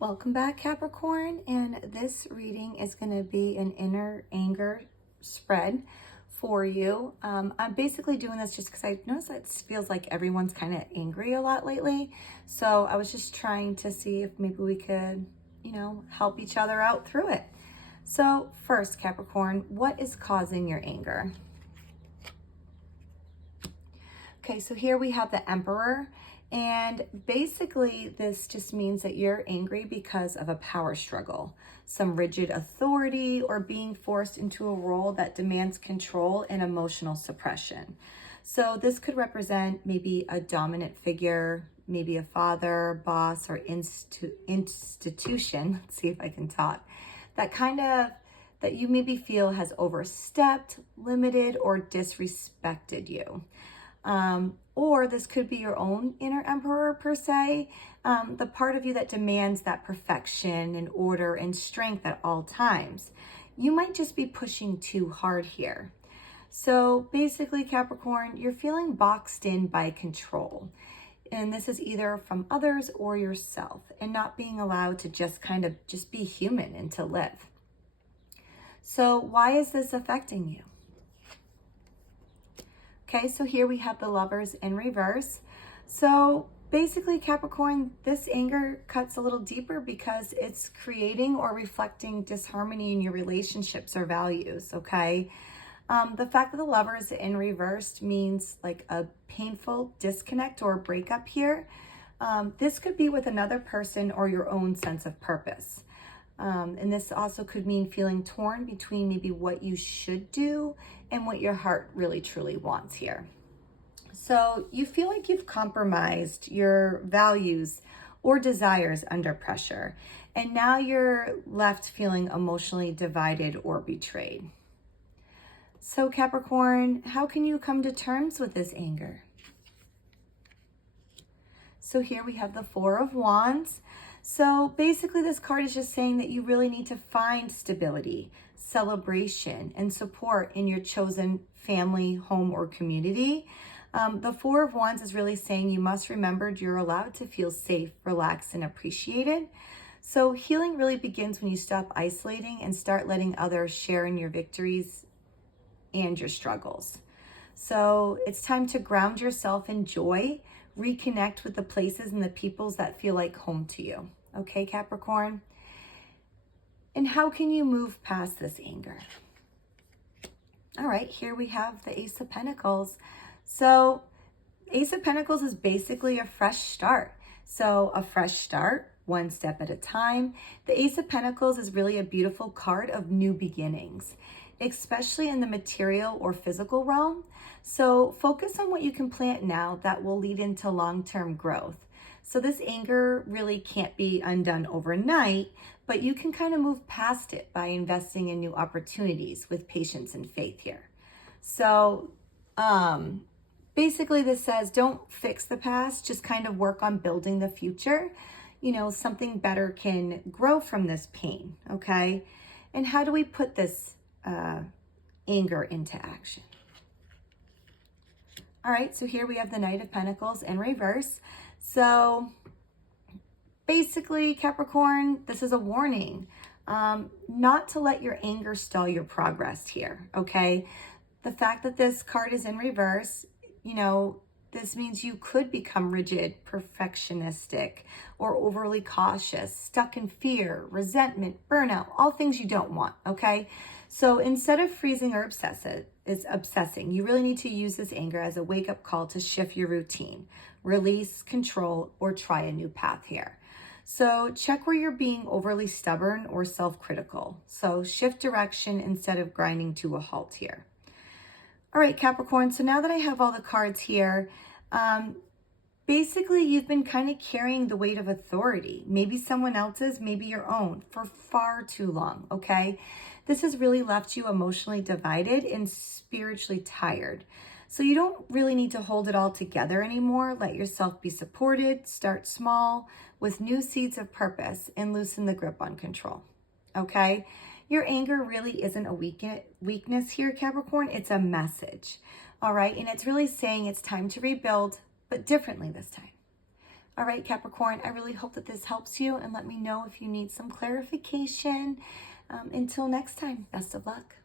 Welcome back, Capricorn, and this reading is going to be an inner anger spread for you. I'm basically doing this just because I noticed that it feels like everyone's kind of angry a lot lately. So I was just trying to see if maybe we could, help each other out through it. So first, Capricorn, what is causing your anger? Okay, so here we have the Emperor. And basically, this just means that you're angry because of a power struggle, some rigid authority, or being forced into a role that demands control and emotional suppression. So this could represent maybe a dominant figure, maybe a father, boss, or institution. Let's see if I can talk. That you maybe feel has overstepped, limited, or disrespected you. Or this could be your own inner emperor per se, the part of you that demands that perfection and order and strength at all times. You might just be pushing too hard here. So basically, Capricorn, you're feeling boxed in by control. And this is either from others or yourself, and not being allowed to just be human and to live. So why is this affecting you? Okay, so here we have the Lovers in reverse. So basically, Capricorn, this anger cuts a little deeper because it's creating or reflecting disharmony in your relationships or values, okay? The fact that the Lovers in reverse means like a painful disconnect or breakup here. This could be with another person or your own sense of purpose. And this also could mean feeling torn between maybe what you should do and what your heart really truly wants here. So you feel like you've compromised your values or desires under pressure, and now you're left feeling emotionally divided or betrayed. So Capricorn, how can you come to terms with this anger? So here we have the Four of Wands. So basically this card is just saying that you really need to find stability, celebration, and support in your chosen family, home, or community. The Four of Wands is really saying you must remember you're allowed to feel safe, relaxed, and appreciated. So healing really begins when you stop isolating and start letting others share in your victories and your struggles. So it's time to ground yourself in joy, reconnect with the places and the peoples that feel like home to you. Okay, Capricorn? And how can you move past this anger? All right, here we have the Ace of Pentacles. So Ace of Pentacles is basically a fresh start. So a fresh start, one step at a time. The Ace of Pentacles is really a beautiful card of new beginnings, especially in the material or physical realm. So focus on what you can plant now that will lead into long-term growth. So this anger really can't be undone overnight, but you can kind of move past it by investing in new opportunities with patience and faith here. So basically this says don't fix the past, just kind of work on building the future. Something better can grow from this pain, okay? And how do we put this anger into action? All right, so here we have the Knight of Pentacles in reverse. So basically, Capricorn, this is a warning not to let your anger stall your progress here, okay? The fact that this card is in reverse, this means you could become rigid, perfectionistic, or overly cautious, stuck in fear, resentment, burnout, all things you don't want, okay? So instead of freezing or obsessing, you really need to use this anger as a wake-up call to shift your routine, release, control, or try a new path here. So check where you're being overly stubborn or self-critical. So shift direction instead of grinding to a halt here. All right, Capricorn, so now that I have all the cards here, basically you've been kind of carrying the weight of authority, maybe someone else's, maybe your own, for far too long, okay? This has really left you emotionally divided and spiritually tired. So you don't really need to hold it all together anymore. Let yourself be supported, start small with new seeds of purpose, and loosen the grip on control, okay? Your anger really isn't a weakness here, Capricorn. It's a message, all right? And it's really saying it's time to rebuild, but differently this time. All right, Capricorn, I really hope that this helps you, and let me know if you need some clarification. Until next time, best of luck.